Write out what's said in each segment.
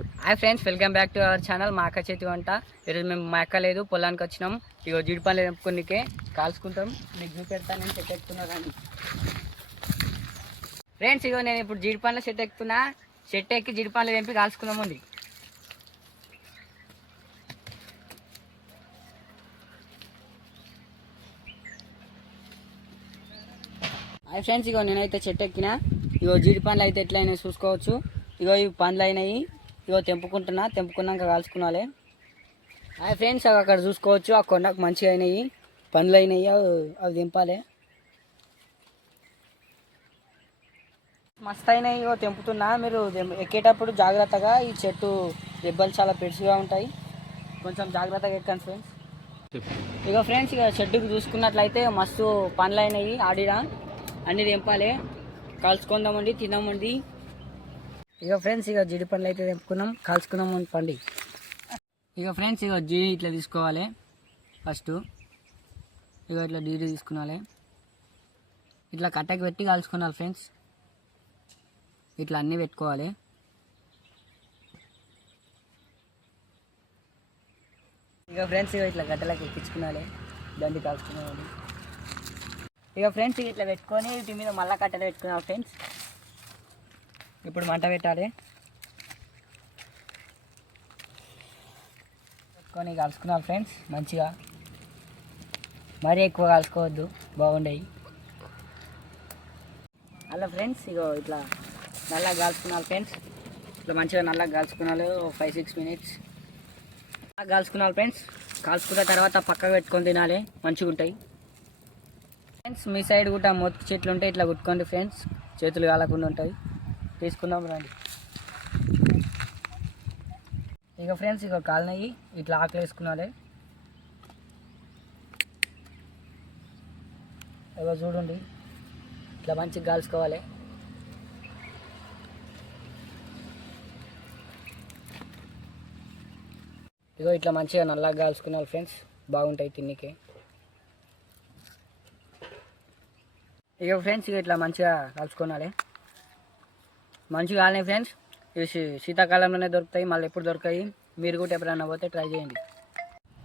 Hi friends, welcome back to our channel మా అక్క చేతి వంట. ఈరోజు మేము మా అక్క లేదు, పొలానికి వచ్చినాం. ఇగో జీడిపండ్లు తెంపుకొనికే కాల్చుకుంటాం. మీకు చూపెడతాను, నేను సెట్ ఎక్కుతున్నాను ఫ్రెండ్స్. ఇగో నేను ఇప్పుడు జీడిపండ్ల సెట్ ఎక్కుతున్నా. సెట్ ఎక్కి జీడిపండ్లు తెంపి కాల్చుకున్నాం ఉంది. హాయ్ ఫ్రెండ్స్, ఇగో నేనైతే చెట్టు ఎక్కినా. ఇగో జీడిపండ్లు అయితే ఎట్లయినా చూసుకోవచ్చు. ఇగో ఇవి పండ్లు అయినాయి. ఇగో తెంపుకుంటున్నా, తెంపుకున్నాక కాల్చుకున్నాలే. హాయ్ ఫ్రెండ్స్, అక్కడ చూసుకోవచ్చు. ఆ కొండకు మంచిగా అయినాయి, పండ్లు అయినాయి. అవి తెంపాలి. మస్తు అయినాయి. ఇగో తెంపుతున్నా. మీరు ఎక్కేటప్పుడు జాగ్రత్తగా, ఈ చెట్టు దెబ్బలు చాలా పెరుసుగా ఉంటాయి, కొంచెం జాగ్రత్తగా ఎక్కండి ఫ్రెండ్స్. ఇగో ఫ్రెండ్స్, ఇక చెట్టుకు చూసుకున్నట్లయితే మస్తు పండ్లు అయినాయి. ఆడిరా అన్నీ తెంపాలి, కాల్చుకుందామండి, తిన్నామండి. ఇక ఫ్రెండ్స్, ఇక జీడి పండ్లు అయితే తెంపుకున్నాం, కాల్చుకున్నాం పండి. ఇక ఫ్రెండ్స్, ఇక జీడి ఇట్లా తీసుకోవాలి. ఫస్ట్ ఇక ఇట్లా జీడి తీసుకున్నాలి. ఇట్లా కట్టకి పెట్టి కాల్చుకోవాలి ఫ్రెండ్స్. ఇట్లా అన్నీ పెట్టుకోవాలి. ఇక ఫ్రెండ్స్, ఇక ఇట్లా గడ్డలకి ఎక్కించుకున్నాలి, దండి కాల్చుకున్నాలి. ఇక ఫ్రెండ్స్, ఇట్లా పెట్టుకొని వీటి మీద మళ్ళా కట్టెలు పెట్టుకున్నాం ఫ్రెండ్స్. ఇప్పుడు మంట పెట్టాలి, పెట్టుకొని కలుసుకున్నాం ఫ్రెండ్స్. మంచిగా మరీ ఎక్కువ కలుసుకోవద్దు, బాగుండేవి అలా ఫ్రెండ్స్. ఇగో ఇట్లా నల్లగా కాల్చుకున్నాను ఫ్రెండ్స్. ఇట్లా మంచిగా నల్లగా కాల్చుకున్నాను 5-6 మినిట్స్ కాల్చుకున్నాను ఫ్రెండ్స్. కాల్చుకున్న తర్వాత పక్కకు పెట్టుకొని తినాలి, మంచిగా ఉంటాయి ఫ్రెండ్స్. మీ సైడ్ కూడా మొత్తం చెట్లు ఉంటాయి, ఇట్లా కుట్టుకోండి ఫ్రెండ్స్, చేతులు కాలకుండా ఉంటాయి. తీసుకుందాం రండి. ఇక ఫ్రెండ్స్, ఇక కాలినవి ఇట్లా ఆకులు వేసుకున్నాలి. ఇక చూడండి, ఇట్లా మంచిగా కాల్చుకోవాలి. ఇగో ఇట్లా మంచిగా నల్లగా కాల్చుకున్నారు ఫ్రెండ్స్, బాగుంటాయి తిన్నికే. ఇక ఫ్రెండ్స్, ఇక ఇట్లా మంచిగా కాల్చుకోవాలి. మంచిగా కాలినాయి ఫ్రెండ్స్. ఇవి శీతాకాలంలోనే దొరుకుతాయి, మళ్ళీ ఎప్పుడు దొరుకుతాయి. మీరు కూడా ఎప్పుడైనా పోతే ట్రై చేయండి.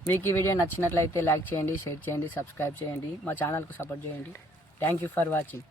మీకు ఈ వీడియో నచ్చినట్లయితే లైక్ చేయండి, షేర్ చేయండి, సబ్స్క్రైబ్ చేయండి, మా ఛానల్కు సపోర్ట్ చేయండి. Thank you for watching.